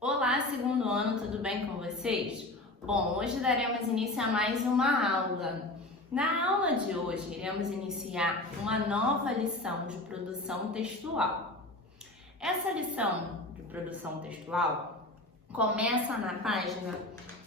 Olá, segundo ano, tudo bem com vocês? Bom, hoje daremos início a mais uma aula. Na aula de hoje, iremos iniciar uma nova lição de produção textual. Essa lição de produção textual começa na página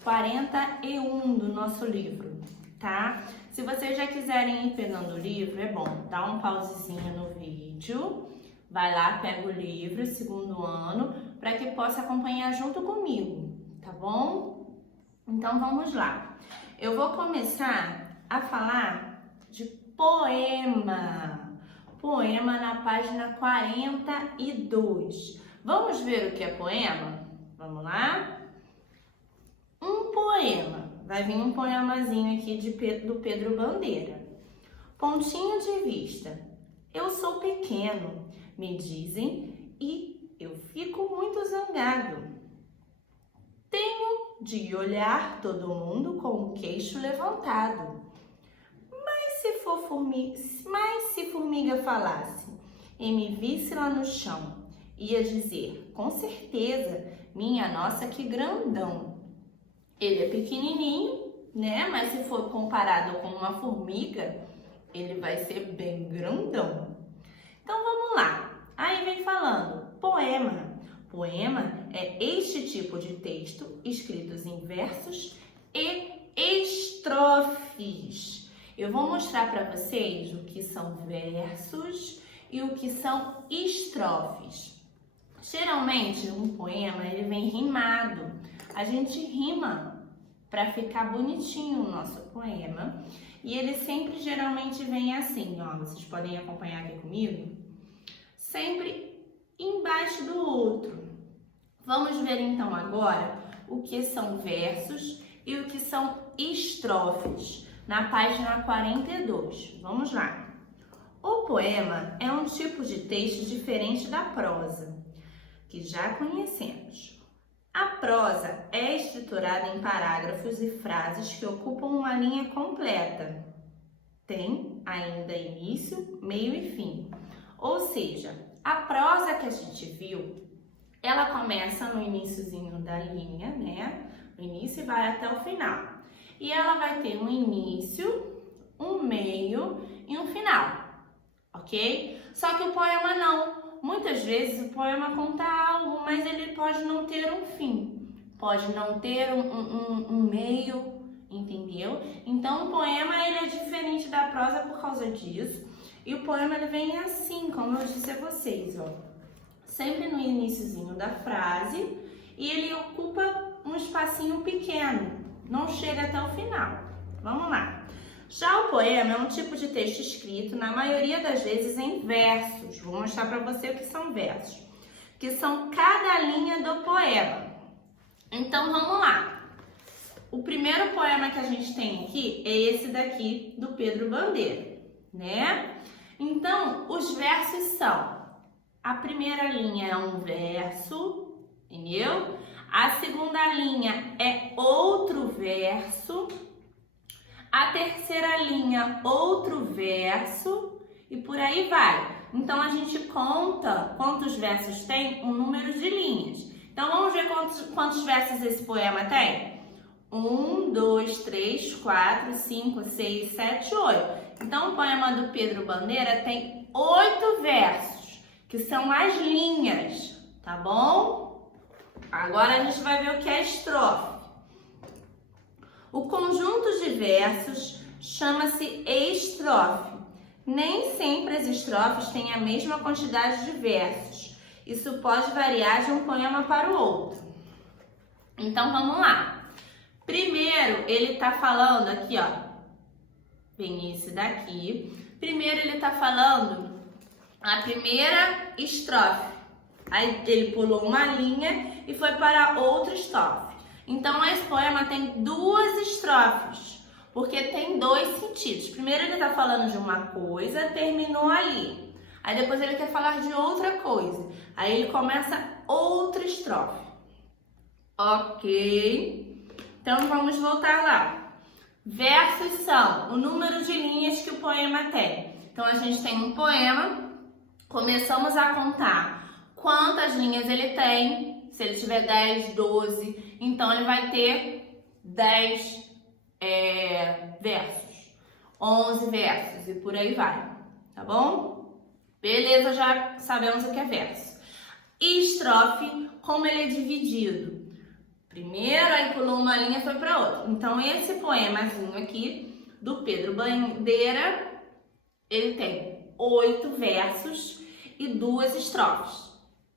41 do nosso livro, tá? Se vocês já quiserem ir pegando o livro, é bom, dá um pausezinho no vídeo, vai lá, pega o livro, segundo ano, para que possa acompanhar junto comigo, tá bom? Então vamos lá. Eu vou começar a falar de poema. Poema na página 42. Vamos ver o que é poema? Vamos lá? Um poema. Vai vir um poemazinho aqui do Pedro Bandeira. Pontinho de vista. Eu sou pequeno, me dizem, e eu fico muito zangado. Tenho de olhar todo mundo com o queixo levantado. Mas se formiga falasse e me visse lá no chão, ia dizer, com certeza, minha nossa, que grandão. Ele é pequenininho, né? Mas se for comparado com uma formiga, ele vai ser bem grandão. Então vamos lá. Aí vem falando, poema. Poema é este tipo de texto escritos em versos e estrofes. Eu vou mostrar para vocês o que são versos e o que são estrofes. Geralmente, um poema ele vem rimado. A gente rima para ficar bonitinho o nosso poema. E ele sempre geralmente vem assim, ó. Vocês podem acompanhar aqui comigo. Sempre embaixo do outro. Vamos ver então agora o que são versos e o que são estrofes, na página 42. Vamos lá. O poema é um tipo de texto diferente da prosa, que já conhecemos. A prosa é estruturada em parágrafos e frases que ocupam uma linha completa. Tem ainda início, meio e fim. Ou seja, a prosa que a gente viu, ela começa no iniciozinho da linha, né? No início e vai até o final. E ela vai ter um início, um meio e um final, ok? Só que o poema não. Muitas vezes o poema conta algo, mas ele pode não ter um fim. Pode não ter um meio, entendeu? Então o poema ele é diferente da prosa por causa disso. E o poema ele vem assim, como eu disse a vocês, ó. Sempre no iniciozinho da frase e ele ocupa um espacinho pequeno, não chega até o final. Vamos lá. Já o poema é um tipo de texto escrito, na maioria das vezes, em versos. Vou mostrar para você o que são versos, que são cada linha do poema. Então, vamos lá. O primeiro poema que a gente tem aqui é esse daqui, do Pedro Bandeira, né? Então, os versos são: a primeira linha é um verso, entendeu? A segunda linha é outro verso. A terceira linha, outro verso. E por aí vai. Então, a gente conta quantos versos tem, um número de linhas. Então, vamos ver quantos versos esse poema tem? 1, 2, 3, 4, 5, 6, 7, 8. Então, o poema do Pedro Bandeira tem 8 versos, que são as linhas, tá bom? Agora a gente vai ver o que é estrofe. O conjunto de versos chama-se estrofe. Nem sempre as estrofes têm a mesma quantidade de versos. Isso pode variar de um poema para o outro. Então, vamos lá. Primeiro, ele tá falando aqui, ó. Vem esse daqui. Primeiro, ele tá falando a primeira estrofe. Aí, ele pulou uma linha e foi para outra estrofe. Então, esse poema tem duas estrofes, porque tem dois sentidos. Primeiro, ele tá falando de uma coisa, terminou ali. Aí, depois, ele quer falar de outra coisa. Aí, ele começa outra estrofe. Ok? Então, vamos voltar lá. Versos são o número de linhas que o poema tem. Então, a gente tem um poema, começamos a contar quantas linhas ele tem, Se ele tiver 10, 12, então ele vai ter 10 versos, 11 versos e por aí vai, tá bom? Beleza, já sabemos o que é verso. E estrofe, como ele é dividido. Primeiro, aí pulou uma linha e foi para outra. Então, esse poemazinho aqui do Pedro Bandeira, ele tem 8 versos e 2 estrofes.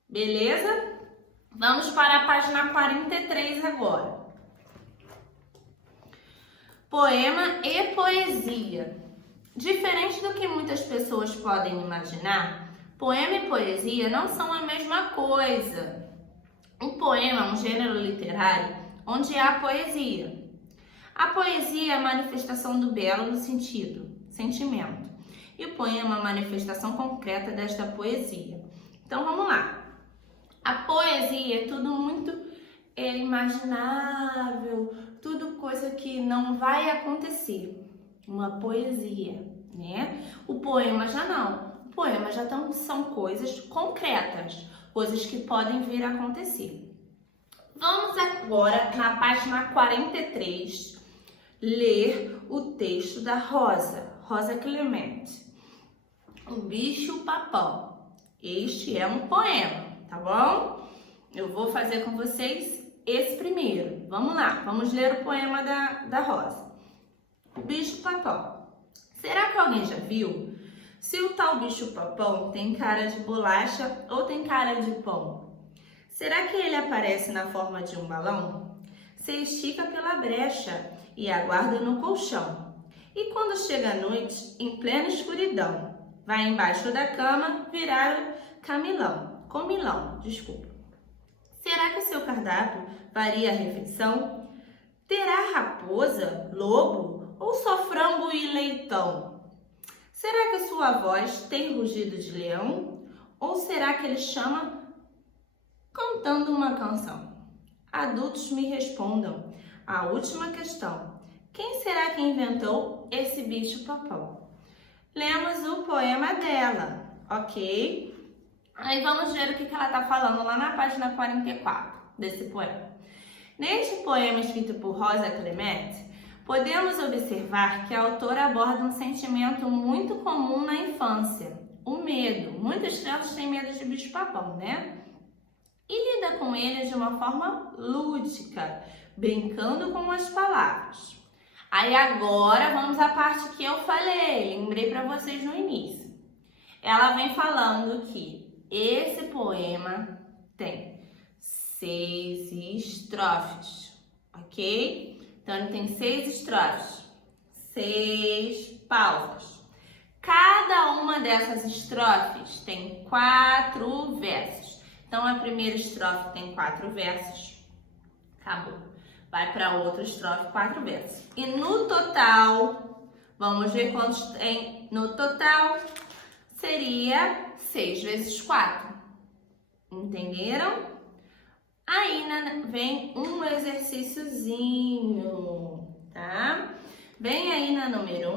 Beleza? Vamos para a página 43 agora. Poema e poesia. Diferente do que muitas pessoas podem imaginar, poema e poesia não são a mesma coisa. Um poema é um gênero literário onde há poesia. A poesia é a manifestação do belo no sentimento. E o poema é a manifestação concreta desta poesia. Então vamos lá. A poesia é tudo muito imaginável, tudo coisa que não vai acontecer. Uma poesia, né? O poema já não. O poema já são coisas concretas, coisas que podem vir a acontecer. Vamos agora, na página 43, ler o texto da Rosa Clemente. O Bicho-Papão. Este é um poema, tá bom? Eu vou fazer com vocês esse primeiro. Vamos lá, vamos ler o poema da Rosa. O Bicho-Papão. Será que alguém já viu? Se o tal bicho-papão tem cara de bolacha ou tem cara de pão? Será que ele aparece na forma de um balão? Se estica pela brecha e aguarda no colchão. E quando chega a noite, em plena escuridão, vai embaixo da cama virar o comilão. Será que seu cardápio varia a refeição? Terá raposa, lobo ou só frango e leitão? Será que sua voz tem rugido de leão? Ou será que ele chama cantando uma canção? Adultos me respondam. A última questão. Quem será que inventou esse bicho-papão? Lemos o poema dela, ok? Aí vamos ver o que ela está falando lá na página 44 desse poema. Neste poema escrito por Rosa Clemente, podemos observar que a autora aborda um sentimento muito comum na infância, o medo. Muitas crianças têm medo de bicho-papão, né? E lida com ele de uma forma lúdica, brincando com as palavras. Aí agora vamos à parte que eu falei, lembrei para vocês no início. Ela vem falando que esse poema tem 6 estrofes, ok? Então, ele tem 6 estrofes, 6 pausas. Cada uma dessas estrofes tem 4 versos. Então, a primeira estrofe tem 4 versos. Acabou. Vai para outra estrofe, 4 versos. E no total, vamos ver quantos tem no total. Seria 6 vezes 4. Entenderam? Aí vem um exercíciozinho, tá? Vem aí na número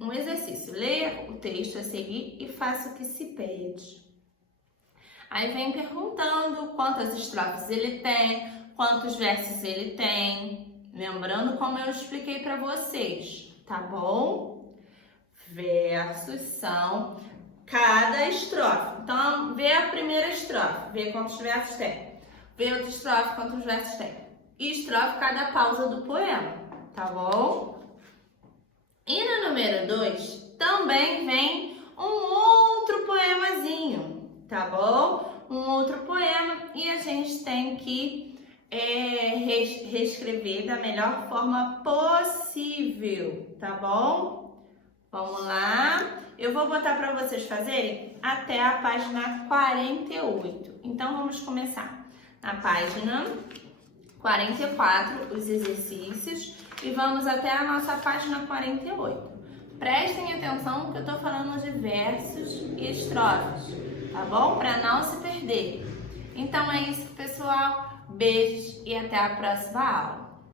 1, um exercício. Leia o texto a seguir e faça o que se pede. Aí vem perguntando quantas estrofes ele tem, quantos versos ele tem. Lembrando como eu expliquei para vocês, tá bom? Versos são cada estrofe. Então, vê a primeira estrofe, vê quantos versos tem. Vê outra estrofe, quantos versos tem. E estrofe cada pausa do poema, tá bom? E no número 2, também vem um outro poemazinho, tá bom? Um outro poema e a gente tem que reescrever da melhor forma possível, tá bom? Vamos lá. Eu vou botar para vocês fazerem até a página 48. Então, vamos começar. Na página 44, os exercícios, e vamos até a nossa página 48. Prestem atenção que eu estou falando de versos e estrofes, tá bom? Para não se perder. Então é isso, pessoal. Beijos e até a próxima aula.